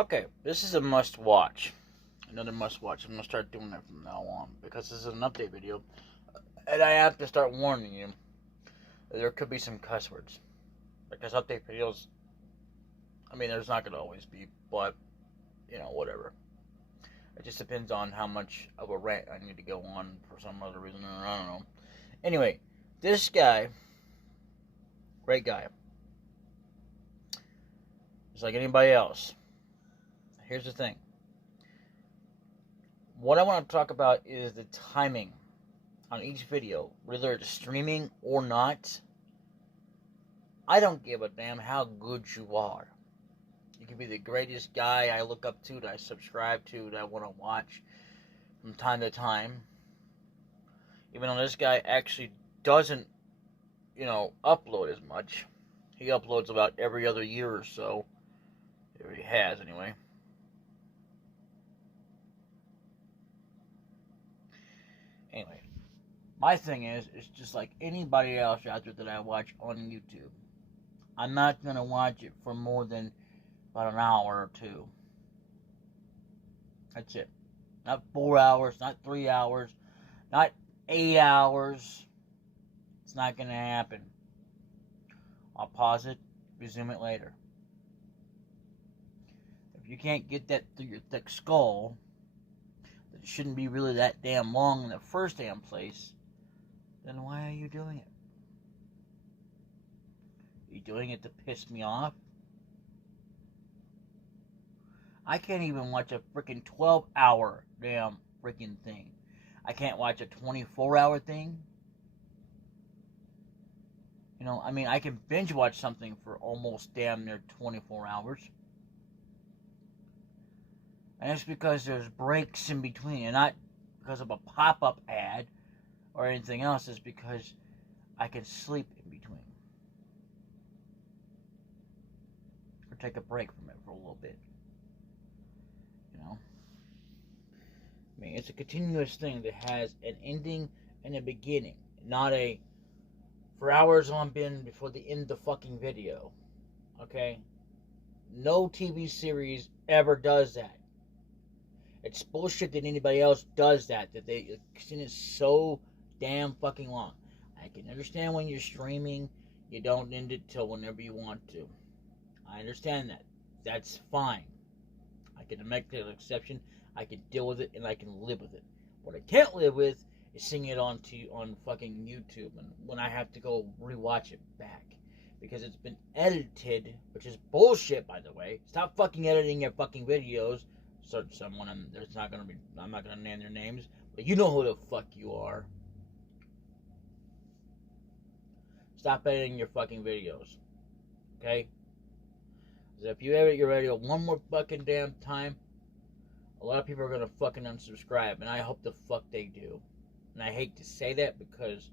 Okay, this is a must watch. Another must watch. I'm gonna start doing that from now on because this is an update video, and I have to start warning you that there could be some cuss words because update videos. I mean, there's not gonna always be, but whatever. It just depends on how much of a rant I need to go on for some other reason, or I don't know. Anyway, this guy, great guy, just like anybody else. Here's the thing. What I want to talk about is the timing on each video, whether it's streaming or not. I don't give a damn how good you are. You can be the greatest guy I look up to, that I subscribe to, that I want to watch from time to time. Even though this guy actually doesn't, upload as much. He uploads about every other year or so. Or he has, anyway. Anyway, my thing is, it's just like anybody else out there that I watch on YouTube. I'm not going to watch it for more than about an hour or two. That's it. Not 4 hours, not 3 hours, not 8 hours. It's not going to happen. I'll pause it, resume it later. If you can't get that through your thick skull, that it shouldn't be really that damn long in the first damn place, then why are you doing it? Are you doing it to piss me off? I can't even watch a freaking 12-hour damn freaking thing. I can't watch a 24-hour thing. I can binge watch something for almost damn near 24 hours. And it's because there's breaks in between, and not because of a pop-up ad or anything else. It's because I can sleep in between. Or take a break from it for a little bit. It's a continuous thing that has an ending and a beginning. Not a for hours on bin before the end of the fucking video. Okay? No TV series ever does that. It's bullshit that anybody else does that they extend it so damn fucking long. I can understand when you're streaming, you don't end it till whenever you want to. I understand that. That's fine. I can make that exception. I can deal with it, and I can live with it. What I can't live with is seeing it on fucking YouTube, and when I have to go rewatch it back. Because it's been edited, which is bullshit, by the way. Stop fucking editing your fucking videos. Search someone, and there's not gonna be, I'm not gonna name their names, but you know who the fuck you are. Stop editing your fucking videos. Okay? Because if you edit your video one more fucking damn time, a lot of people are going to fucking unsubscribe, and I hope the fuck they do. And I hate to say that because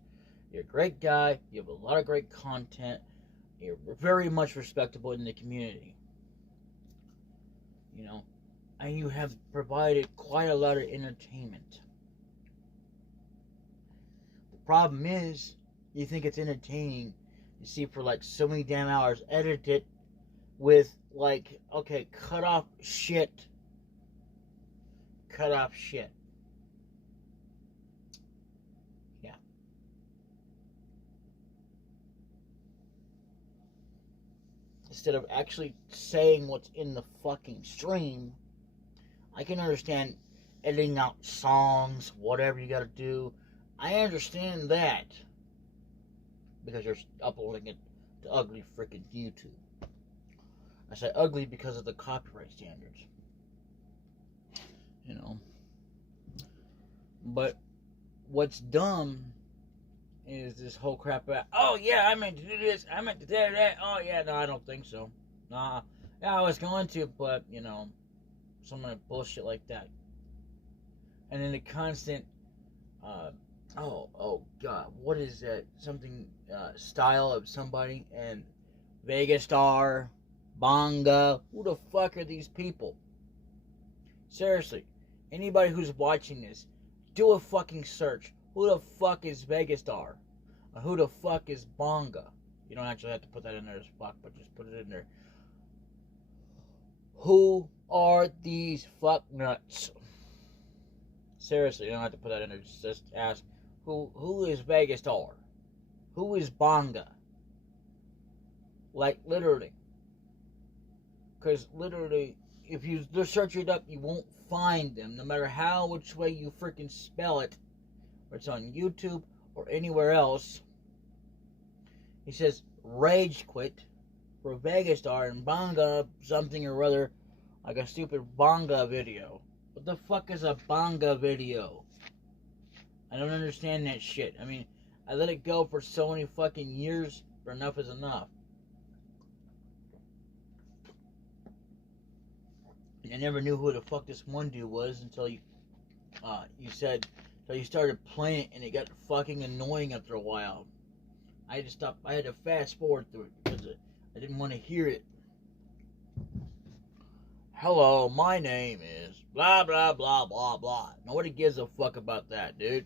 you're a great guy, you have a lot of great content, you're very much respectable in the community. And you have provided quite a lot of entertainment. The problem is, you think it's entertaining, you see for like so many damn hours, edit it with like, okay, cut off shit. Yeah. Instead of actually saying what's in the fucking stream, I can understand editing out songs, whatever you gotta do. I understand that. Because you're uploading it to ugly freaking YouTube. I say ugly because of the copyright standards. But what's dumb is this whole crap about, oh yeah, I meant to do this, I meant to do that, oh yeah, no, I don't think so. Nah, yeah, I was going to, but, some bullshit like that. And then the constant, oh god, what is that, something, style of somebody, and Vegastar, Bonga, who the fuck are these people? Seriously, anybody who's watching this, do a fucking search. Who the fuck is Vegastar? Or who the fuck is Bonga? You don't actually have to put that in there as fuck, but just put it in there. Who are these fuck nuts? Seriously, you don't have to put that in there. Just ask, who is Vegastar? Who is Bonga? Like, literally. Because, literally, if you search it up, you won't find them. No matter which way you freaking spell it. Or it's on YouTube or anywhere else. He says, Rage Quit for Vegastar and Bonga something or other. Like a stupid Bonga video. What the fuck is a Bonga video? I don't understand that shit. I mean, I let it go for so many fucking years, but enough is enough. I never knew who the fuck this one dude was until you started playing it and it got fucking annoying after a while. I had to stop. I had to fast forward through it because I didn't want to hear it. Hello, my name is blah blah blah blah blah. Nobody gives a fuck about that, dude.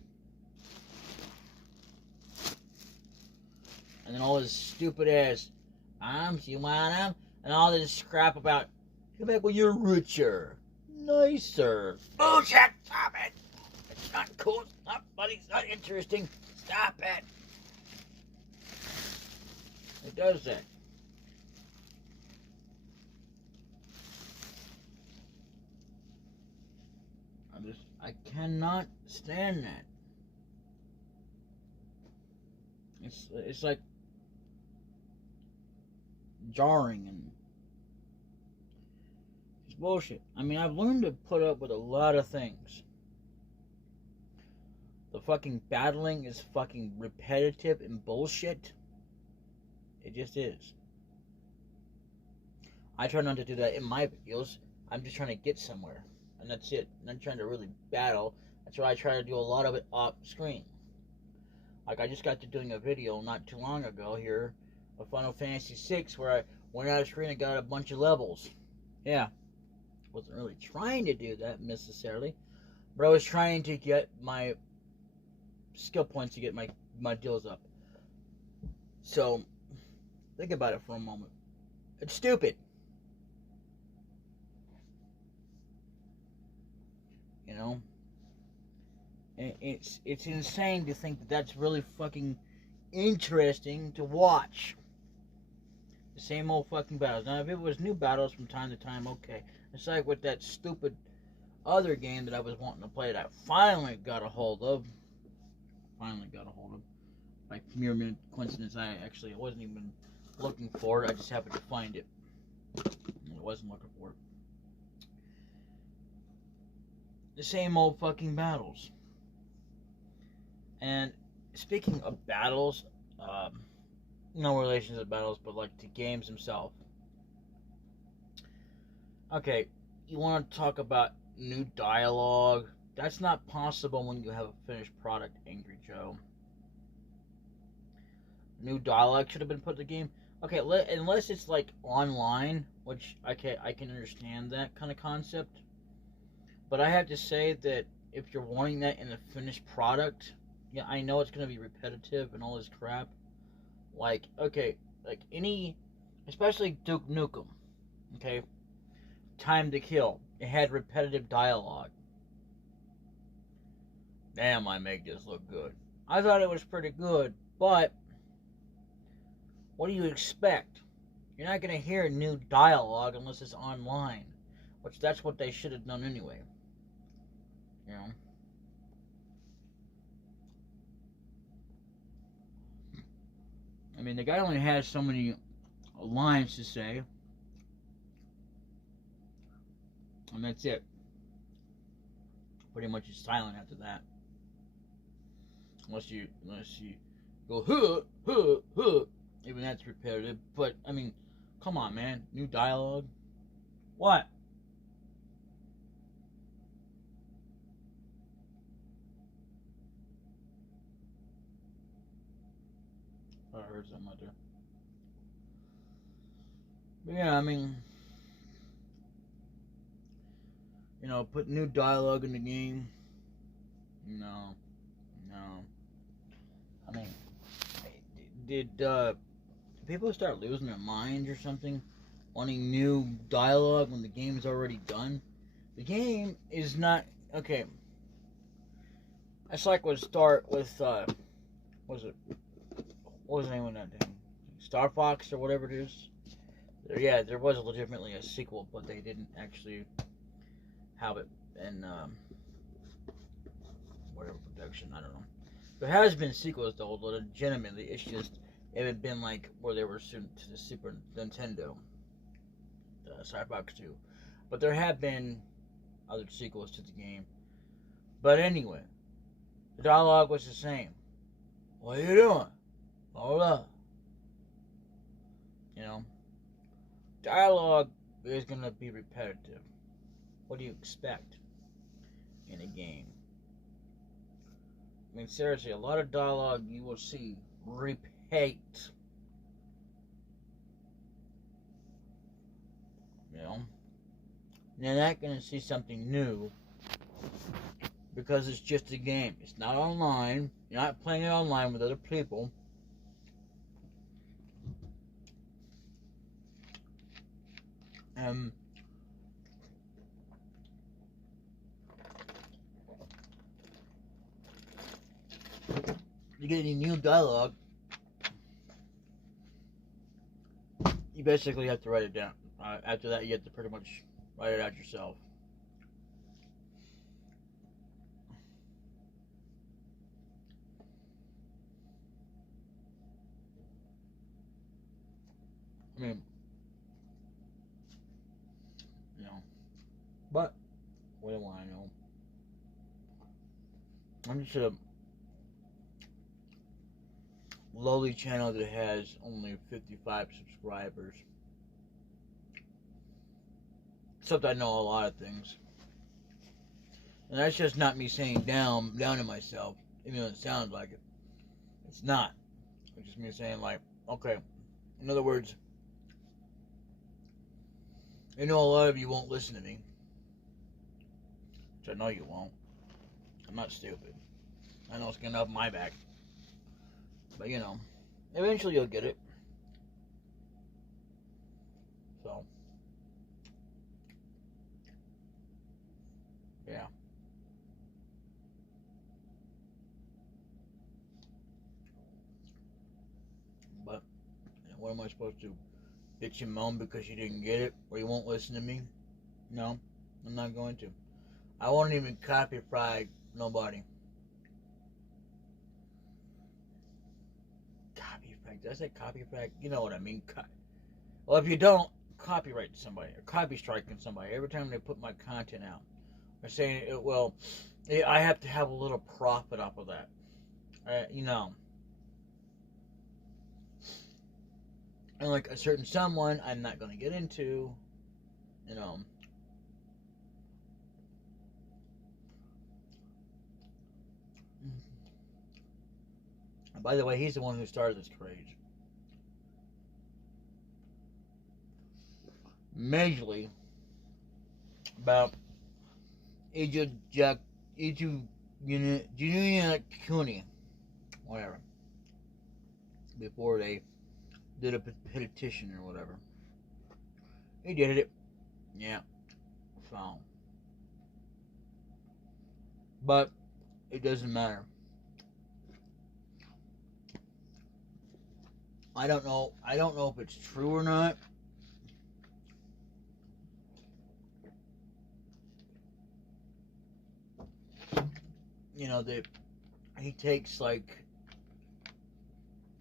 And then all this stupid ass Tijuana and all this crap about come back when you're richer, nicer. Bullshit! Stop it! It's not cool. It's not funny. It's not interesting. Stop it! It does that. I cannot stand that. It's like jarring and it's bullshit. I mean, I've learned to put up with a lot of things. The fucking battling is fucking repetitive and bullshit. It just is. I try not to do that in my videos. I'm just trying to get somewhere. And that's it. I'm not trying to really battle. That's why I try to do a lot of it off screen. Like I just got to doing a video not too long ago here of Final Fantasy VI where I went out of screen and got a bunch of levels. Yeah. Wasn't really trying to do that necessarily. But I was trying to get my skill points to get my deals up. So, think about it for a moment. It's stupid. You know? And it's insane to think that that's really fucking interesting to watch. The same old fucking battles. Now, if it was new battles from time to time, okay. It's like with that stupid other game that I was wanting to play that I finally got a hold of. By mere coincidence, I wasn't even looking for it. I just happened to find it. I wasn't looking for it. The same old fucking battles. And speaking of battles, no relation to battles, but like to games themselves. Okay, you want to talk about new dialogue? That's not possible when you have a finished product, Angry Joe. New dialogue should have been put in the game. Okay, unless it's like online, which I can understand that kind of concept. But I have to say that if you're wanting that in a finished product, yeah, I know it's going to be repetitive and all this crap. Like, okay, like especially Duke Nukem, okay? Time to Kill. It had repetitive dialogue. Damn, I make this look good. I thought it was pretty good, but what do you expect? You're not going to hear new dialogue unless it's online, which that's what they should have done anyway. You know? I mean, the guy only has so many lines to say, and that's it. Pretty much he's silent after that. Unless you go, huh, huh, huh. Even that's repetitive. But, I mean, come on, man. New dialogue. What? Oh, I heard something out there. But yeah, I mean, you know, put new dialogue in the game. No. I mean, did people start losing their minds or something? wanting new dialogue when the game's already done. The game is not okay. It's like would start with what was it? What was the name of that thing? Star Fox or whatever it is. Yeah, there was legitimately a sequel, but they didn't actually have it in whatever production. I don't know. There has been sequels though, legitimately. It's just it had been like where they were suited to the Super Nintendo, Star Fox 2. But there have been other sequels to the game. But anyway, the dialogue was the same. What are you doing? Hold up. You know, dialogue is going to be repetitive. What do you expect in a game? I mean, seriously, a lot of dialogue you will see repeat. You know? You're not going to see something new because it's just a game. It's not online. You're not playing it online with other people. You get any new dialogue, you basically have to write it down. After that, you have to pretty much write it out yourself. I mean, you know, but what do I know? I'm just a lowly channel that has only 55 subscribers. Except I know a lot of things. And that's just not me saying down to myself, even though it sounds like it. It's not. It's just me saying like, okay. In other words, I know a lot of you won't listen to me. Which I know you won't. I'm not stupid. I know it's getting off my back. But you know, eventually you'll get it. So, yeah. But, what am I supposed to bitch and moan because you didn't get it or you won't listen to me? No, I'm not going to. I won't even copyright nobody. Copyright? Did I say copyright? You know what I mean. Well, if you don't, copyright somebody or copy striking somebody every time they put my content out. They're saying, well, I have to have a little profit off of that. You know. And like a certain someone I'm not going to get into, you know. And by the way, he's the one who started this craze. Majorly about Iju Junia Kuni, whatever, before they did a petition or whatever. He did it. Yeah. So. But it doesn't matter. I don't know if it's true or not. You know, that he takes like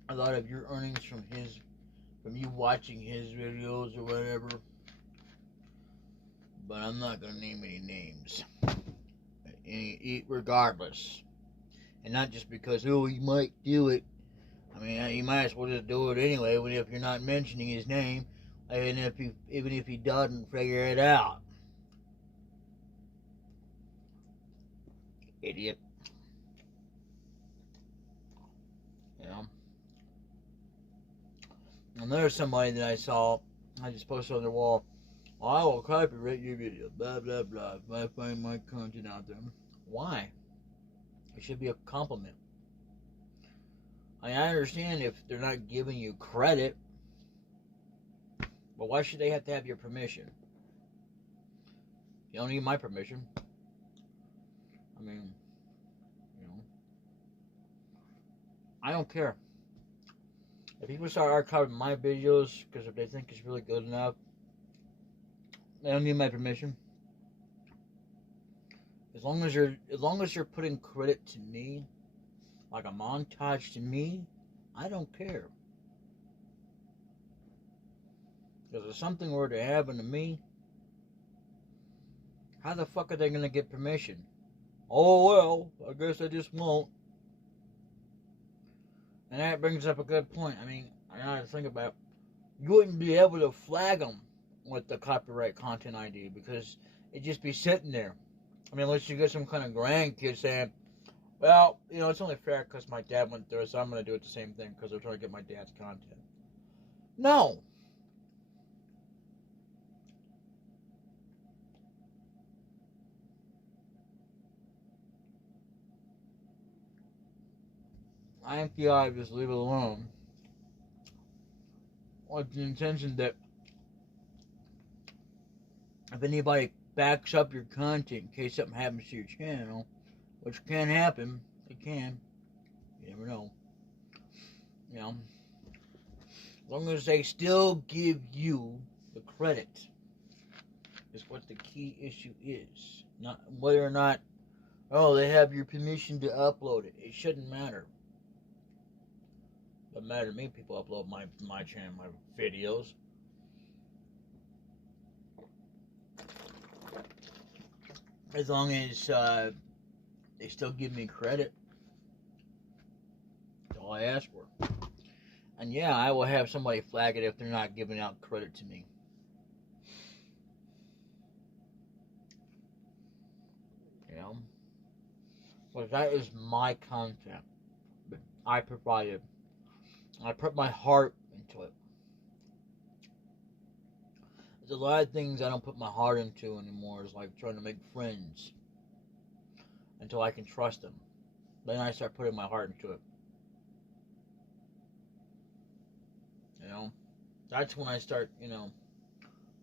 a lot of your earnings from you watching his videos or whatever. But I'm not gonna name any names. Regardless. And not just because, oh, he might do it. I mean, you might as well just do it anyway, even if you're not mentioning his name, even if he doesn't figure it out. Idiot. You know? And there's somebody that I saw, I just posted on their wall, well, I will copyright your video, blah, blah, blah, if I find my content out there. Why? It should be a compliment. I understand if they're not giving you credit, But why should they have to have your permission? You don't need my permission. I mean, you know, I don't care. If people start archiving my videos because if they think it's really good enough, they don't need my permission. As long as you're putting credit to me, like a montage to me, I don't care. Because if something were to happen to me, how the fuck are they gonna get permission? Oh well, I guess I just won't. And that brings up a good point. I mean, I gotta think about it. You wouldn't be able to flag them with the copyright content ID because it'd just be sitting there. I mean, unless you get some kind of grandkid saying, well, you know, it's only fair because my dad went through it, so I'm going to do it the same thing because I'm trying to get my dad's content. No. I think the I just leave it alone with the intention that if anybody backs up your content in case something happens to your channel, which can happen, it can, you never know, you know, as long as they still give you the credit is what the key issue is. Not whether or not, oh, they have your permission to upload it. It shouldn't matter. It doesn't matter to me. People upload my channel, my videos. As long as they still give me credit. That's all I ask for. And yeah, I will have somebody flag it if they're not giving out credit to me. You know? But that is my content. I provided. I put my heart into it. There's a lot of things I don't put my heart into anymore. It's like trying to make friends until I can trust them. Then I start putting my heart into it. You know? That's when I start, you know,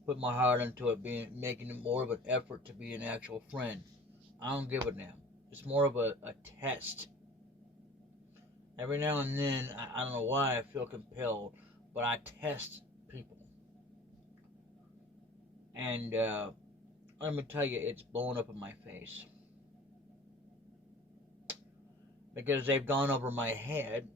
putting my heart into it, making it more of an effort to be an actual friend. I don't give a damn. It's more of a test. Every now and then, I don't know why I feel compelled, but I test people. And let me tell you, it's blowing up in my face. Because they've gone over my head,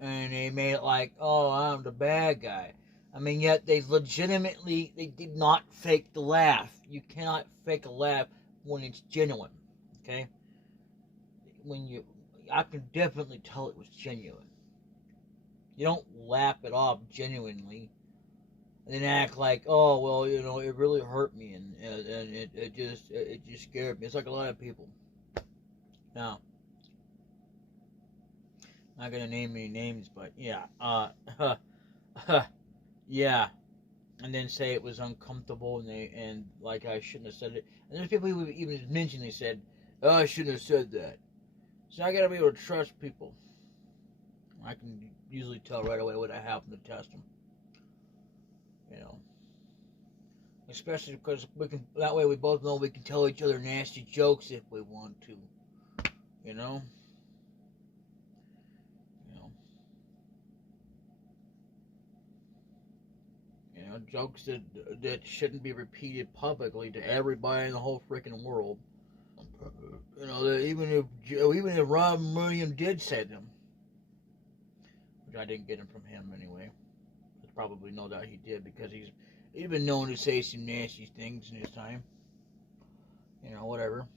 and they made it like, oh, I'm the bad guy. I mean, yet they did not fake the laugh. You cannot fake a laugh when it's genuine, okay? I can definitely tell it was genuine. You don't laugh it off genuinely and then act like, oh, well, you know, it really hurt me and it just scared me. It's like a lot of people. Now, not gonna name any names, but yeah, yeah, and then say it was uncomfortable and like I shouldn't have said it. And there's people who even mentioned they said, oh, I shouldn't have said that. So I gotta be able to trust people. I can usually tell right away what I happen to test them. You know, especially because that way we both know we can tell each other nasty jokes if we want to. You know. You know, jokes that shouldn't be repeated publicly to everybody in the whole freaking world. You know, that even if Rob Williams did say them, which I didn't get them from him anyway, there's probably no doubt he did because he's been known to say some nasty things in his time. You know, whatever.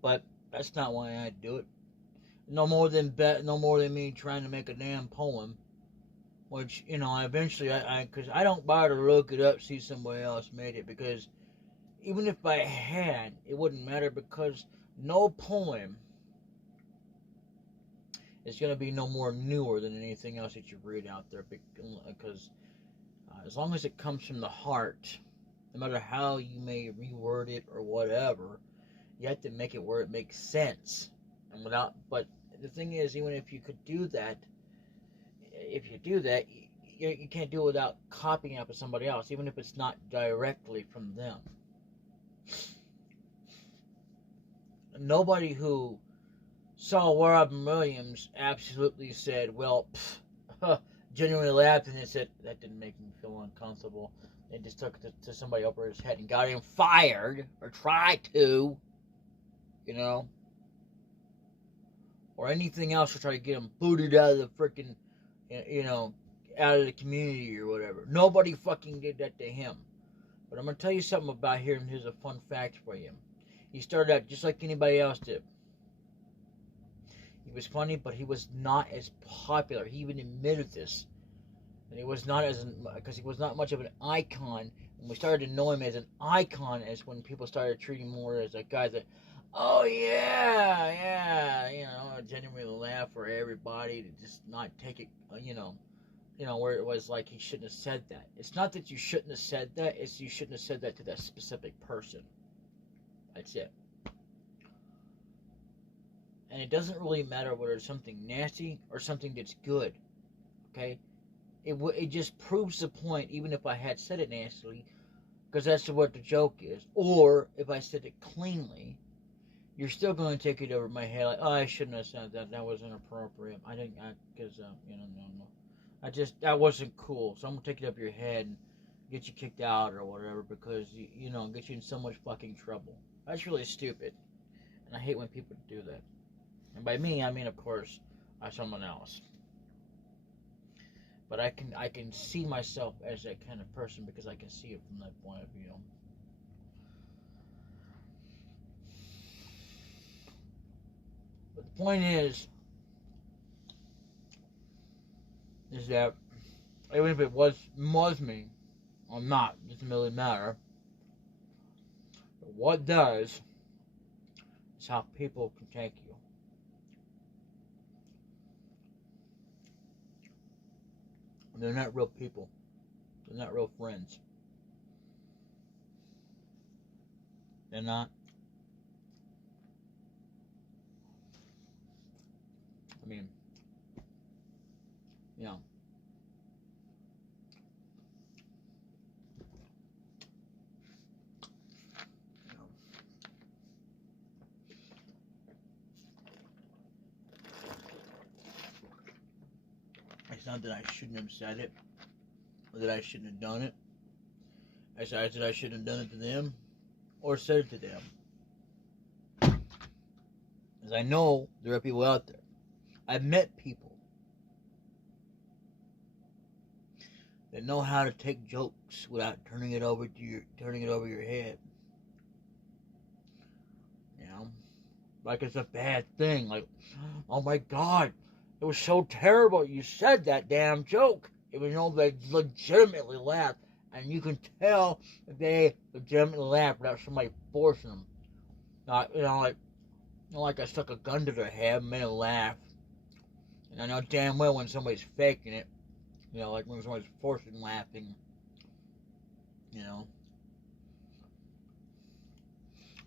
But that's not why I do it. No more than me trying to make a damn poem, which you know eventually because I don't bother to look it up, see somebody else made it because even if I had, it wouldn't matter because no poem is going to be no more newer than anything else that you read out there because as long as it comes from the heart, no matter how you may reword it or whatever, you have to make it where it makes sense. But the thing is, even if you could do that, you can't do it without copying after somebody else, even if it's not directly from them. Nobody who saw Robin Williams absolutely said, well, genuinely laughed and said, that didn't make me feel uncomfortable. They just took it to somebody over his head and got him fired, or tried to, you know, or anything else to try to get him booted out of the freaking, you know, out of the community or whatever. Nobody fucking did that to him. But I'm going to tell you something about him. Here's a fun fact for you. He started out just like anybody else did. He was funny, but he was not as popular. He even admitted this. And he was not because he was not much of an icon. And we started to know him as an icon as when people started treating him more as a guy that, oh yeah, you know, genuinely laugh for everybody, to just not take it, you know, where it was like he shouldn't have said that. It's not that you shouldn't have said that, it's you shouldn't have said that to that specific person. That's it. And it doesn't really matter whether it's something nasty or something that's good, okay? It just proves the point, even if I had said it nastily, because that's what the joke is. Or if I said it cleanly, you're still going to take it over my head like, oh, I shouldn't have said that. That was inappropriate. Because, no. That wasn't cool. So I'm going to take it up your head and get you kicked out or whatever because, you know, get you in so much fucking trouble. That's really stupid. And I hate when people do that. And by me, I mean, of course, someone else. But I can see myself as that kind of person because I can see it from that point of view. But the point is that even if it was me or not, it doesn't really matter. But what does is how people can take you. They're not real people. They're not real friends. They're not. I mean, you know. It's not that I shouldn't have said it, or that I shouldn't have done it. I said I shouldn't have done it to them, or said it to them. Because I know there are people out there. I've met people that know how to take jokes without turning it over your head. You know, like it's a bad thing. Like, oh my God, it was so terrible. You said that damn joke. Even though they legitimately laughed, and you can tell that they legitimately laughed without somebody forcing them. Not, like I stuck a gun to their head and made them laugh. And I know damn well when somebody's faking it. You know, like when somebody's forcing laughing. You know.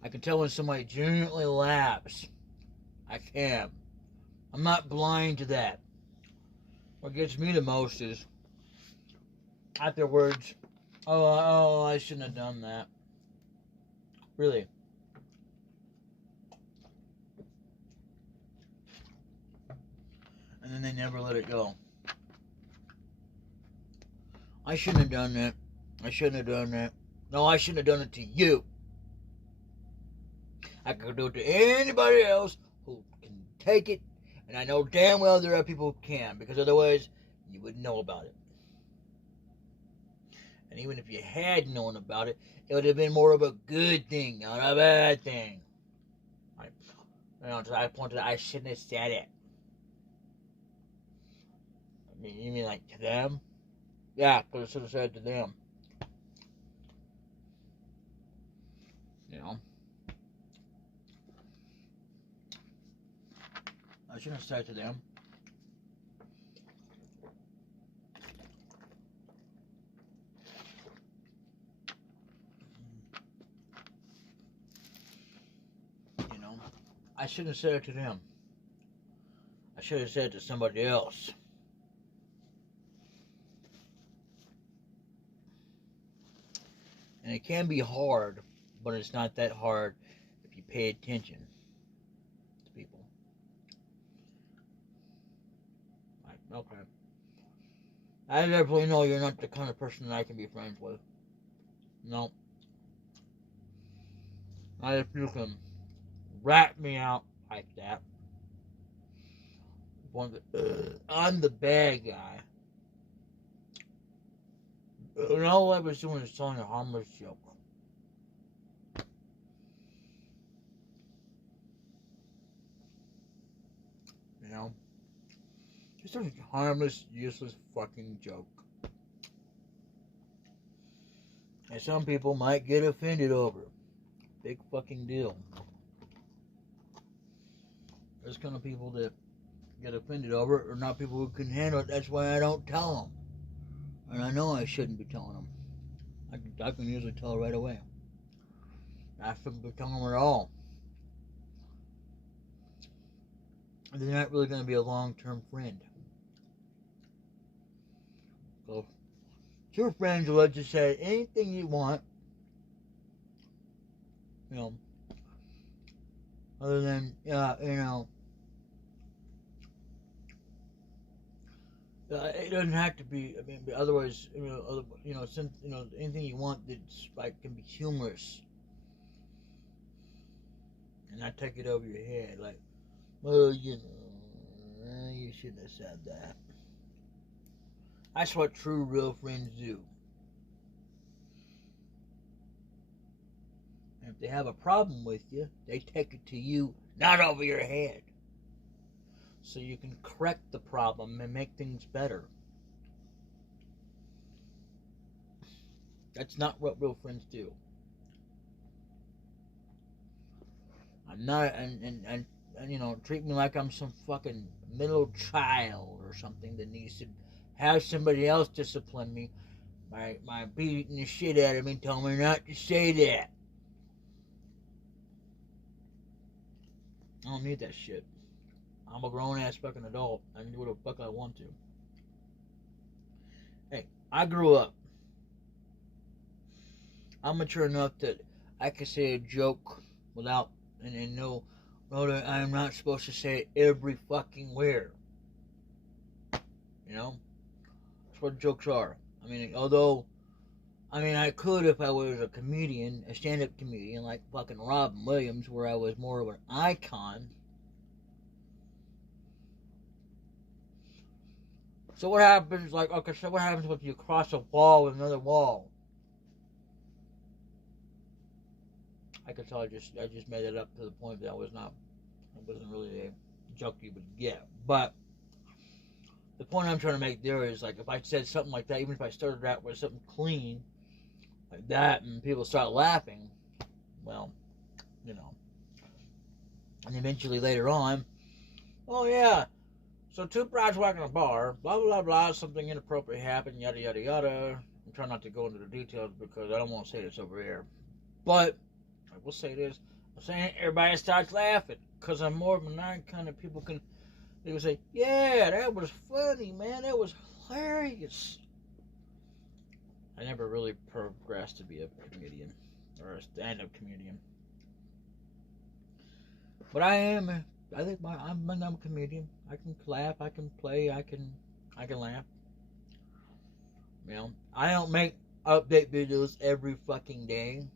I can tell when somebody genuinely laughs. I can. I'm not blind to that. What gets me the most is afterwards, oh, I shouldn't have done that. Really. And then they never let it go. I shouldn't have done that. I shouldn't have done that. No, I shouldn't have done it to you. I could do it to anybody else who can take it. And I know damn well there are people who can, because otherwise you wouldn't know about it. And even if you had known about it, it would have been more of a good thing, not a bad thing. To that point that I shouldn't have said it. I mean, you mean like to them? Yeah, because I should have said it to them. You know? I shouldn't have said it to them. You know? I shouldn't have said it to them. I should have said it to somebody else. And it can be hard, but it's not that hard if you pay attention to people. Like, okay. I definitely know you're not the kind of person that I can be friends with. No. Not if you can rat me out like that. I'm the bad guy. And all I was doing is telling a harmless joke. You know? Just a harmless, useless fucking joke. And some people might get offended over it. Big fucking deal. Those kind of people that get offended over it are not people who can handle it. That's why I don't tell them. And I know I shouldn't be telling them. I can usually tell right away. I shouldn't be telling them at all. They're not really going to be a long-term friend. So, your friends will let you say anything you want. You know, other than, you know, it doesn't have to be. I mean, otherwise, anything you want that's like can be humorous, and not take it over your head. Like, well, you shouldn't have said that. That's what true, real friends do. And if they have a problem with you, they take it to you, not over your head. So you can correct the problem and make things better. That's not what real friends do. I'm not, and you know, treat me like I'm some fucking middle child or something that needs to have somebody else discipline me by beating the shit out of me, telling me not to say that. I don't need that shit. I'm a grown-ass fucking adult. I can do what the fuck I want to. Hey, I grew up. I'm mature enough that I can say a joke without, and know that I'm not supposed to say it every fucking where. You know? That's what jokes are. I mean, I could if I was a comedian, a stand-up comedian like fucking Robin Williams, where I was more of an icon. So what happens, like, okay, so what happens if you cross a wall with another wall? I could tell I just made it up to the point that it wasn't really a joke you would get. But the point I'm trying to make there is, like, if I said something like that, even if I started out with something clean like that and people start laughing, well, you know. And eventually later on, oh yeah, so two brides walking in a bar, blah, blah, blah, something inappropriate happened, yada, yada, yada. I'm trying not to go into the details because I don't want to say this over here. But I will say this. I'm saying everybody starts laughing because I'm more of a non kind of people they will say, yeah, that was funny, man. That was hilarious. I never really progressed to be a comedian or a stand-up comedian. But I think I'm a comedian. I can laugh, I can play, I can laugh. You know, I don't make update videos every fucking day.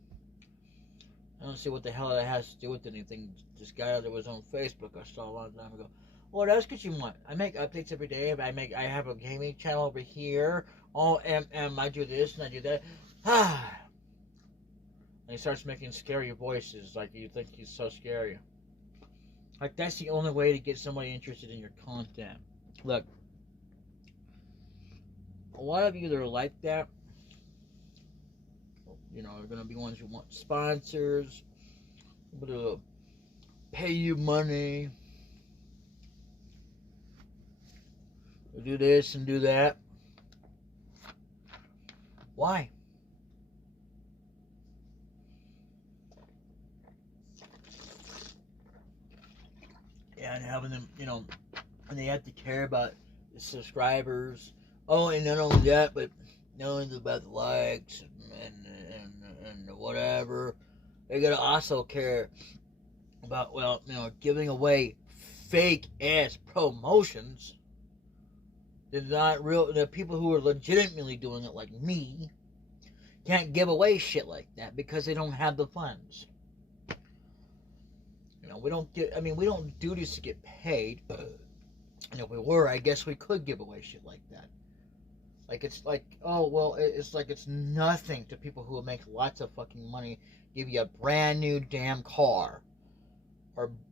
I don't see what the hell that has to do with anything. This guy that was on Facebook I saw a long time ago. What else could you want? I make updates every day. I have a gaming channel over here. Oh, and I do this and I do that. And he starts making scary voices, like you think he's so scary. Like, that's the only way to get somebody interested in your content. Look, a lot of you that are like that, you know, are going to be ones who want sponsors, but to pay you money, to do this and do that. Why? And having them, you know, and they have to care about the subscribers. Oh, and not only that, but not only about the likes They gotta also care about, well, giving away fake ass promotions. They're not real. The people who are legitimately doing it, like me, can't give away shit like that because they don't have the funds. We don't get. I mean, we don't do this to get paid. And if we were, I guess we could give away shit like that. Like, it's like, oh, well, it's like it's nothing to people who make lots of fucking money. Give you a brand new damn car.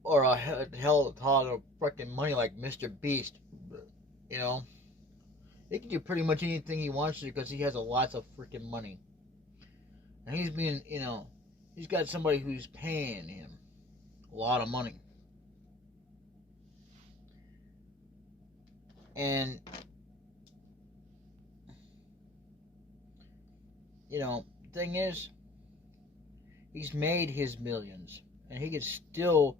Or a hell of a lot of fucking money like Mr. Beast. He can do pretty much anything he wants to because he has lots of freaking money. And he's being, he's got somebody who's paying him a lot of money. And, thing is, he's made his millions. And he can still,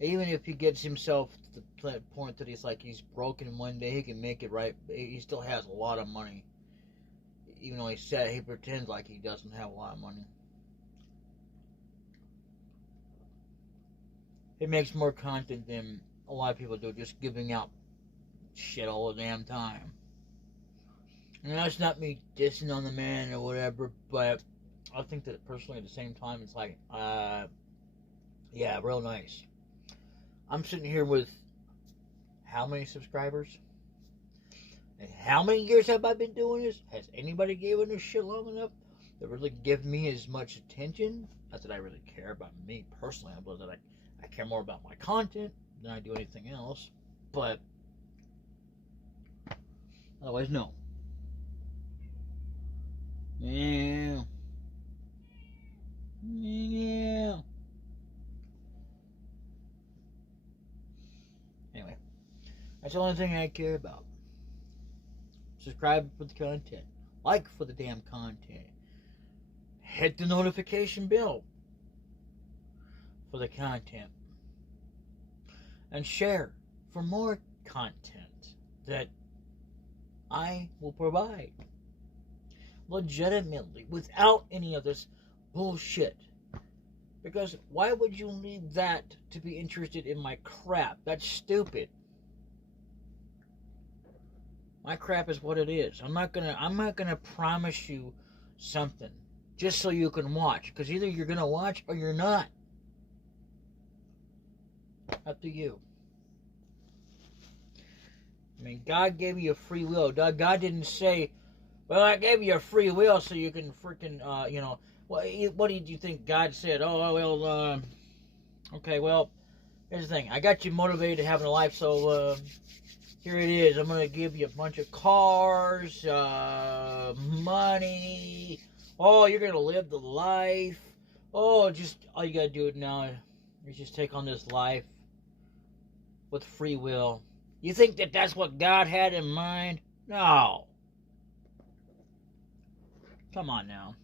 even if he gets himself to the point that he's broken one day, he can make it right. He still has a lot of money. Even though he pretends like he doesn't have a lot of money. He makes more content than a lot of people do, just giving out shit all the damn time. And that's not me dissing on the man or whatever, but I think that personally at the same time, it's like, yeah, real nice. I'm sitting here with how many subscribers? And how many years have I been doing this? Has anybody given a shit long enough to really give me as much attention? Not that I really care about me personally, but that I care more about my content than I do anything else. But otherwise, no. Yeah. Anyway, that's the only thing I care about. Subscribe for the content. Like for the damn content. Hit the notification bell for the content. And share for more content that I will provide. Legitimately. Without any of this bullshit. Because why would you need that to be interested in my crap? That's stupid. My crap is what it is. I'm not gonna promise you something just so you can watch. Because either you're gonna watch or you're not. Up to you. I mean, God gave you a free will. God didn't say, well, I gave you a free will so you can freaking, what did you think God said? Oh, well, okay, well, here's the thing. I got you motivated to having a life, so, here it is. I'm going to give you a bunch of cars, money. Oh, you're going to live the life. Oh, all you got to do now is just take on this life with free will. You think that that's what God had in mind? No. Come on now.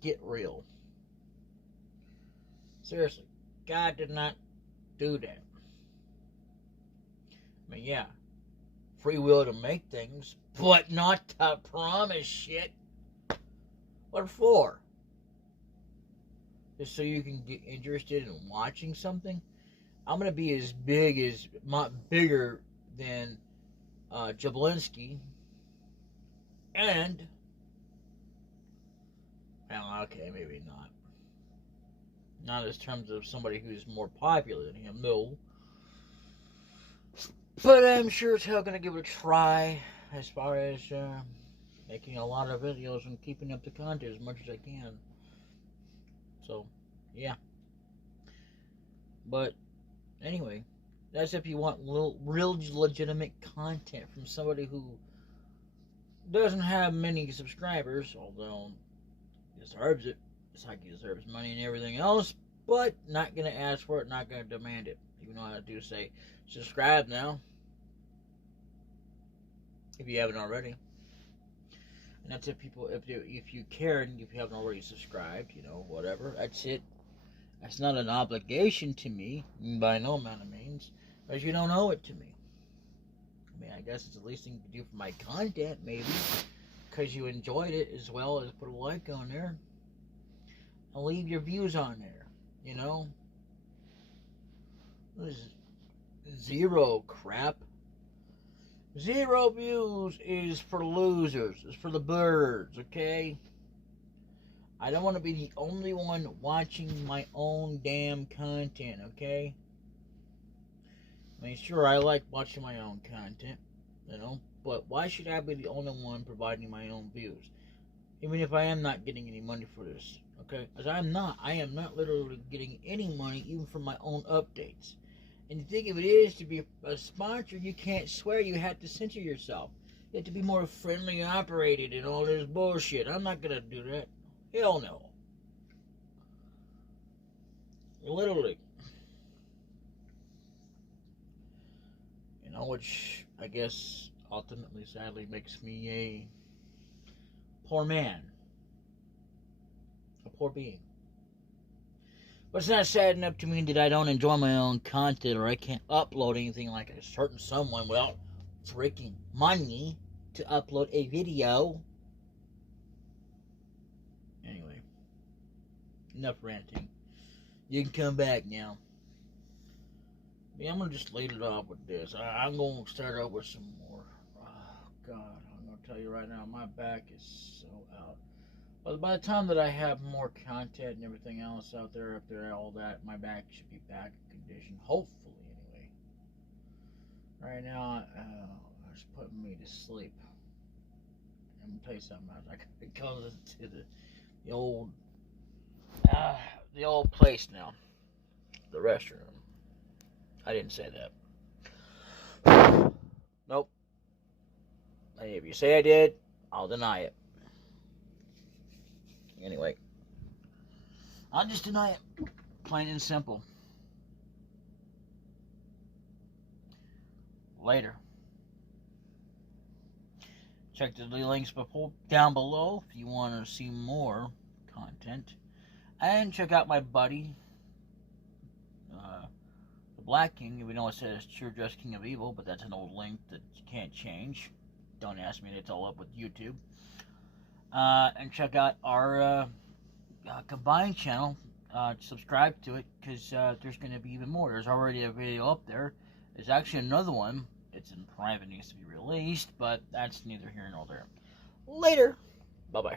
Get real. Seriously, God did not do that. I mean, yeah, free will to make things, but not to promise shit. What for? Just so you can get interested in watching something? I'm going to be bigger than Jablinski. And, well, okay, maybe not. Not in terms of somebody who's more popular than him, no. But I'm sure as hell going to give it a try as far as making a lot of videos and keeping up the content as much as I can. So, yeah. But, anyway, that's if you want real legitimate content from somebody who doesn't have many subscribers, although deserves it. It's like he deserves money and everything else, but not going to ask for it, not going to demand it. Even though I do say, subscribe now, if you haven't already. And that's if you care and if you haven't already subscribed, whatever. That's it. That's not an obligation to me, by no amount of means, but you don't owe it to me. I mean, I guess it's the least thing you can do for my content, maybe. because you enjoyed it, as well as put a like on there and leave your views on there. You know, there's zero crap. 0 views is for losers. It's for the birds, okay? I don't want to be the only one watching my own damn content, okay? I mean, sure, I like watching my own content, you know, but why should I be the only one providing my own views? Even if I am not getting any money for this, okay? Because I am not literally getting any money even from my own updates. And the thing of it is, to be a sponsor, you can't swear. You have to censor yourself. You have to be more friendly operated and all this bullshit. I'm not going to do that. Hell no. Literally. You know, which I guess ultimately, sadly, makes me a poor man. A poor being. But it's not sad enough to mean that I don't enjoy my own content or I can't upload anything like a certain someone without freaking money to upload a video. Anyway, enough ranting. You can come back now. Yeah, I'm going to just lead it off with this. I'm going to start out with some more. Oh, God, I'm going to tell you right now, my back is so out. But by the time that I have more content and everything else out there, after all that, my back should be back in condition. Hopefully, anyway. Right now, it's putting me to sleep. I'm going to tell you something else. It comes to the old place now. The restroom. I didn't say that. Nope. If you say I did, I'll deny it. Anyway, I'll just deny it. Plain and simple. Later. Check the links down below if you want to see more content. And check out my buddy, the Black King. Even though it says True Just King of Evil, but that's an old link that you can't change. Don't ask me, it's all up with YouTube. And check out our combined channel. Subscribe to it, because there's going to be even more. There's already a video up there. There's actually another one. It's in private, needs to be released, but that's neither here nor there. Later. Bye-bye.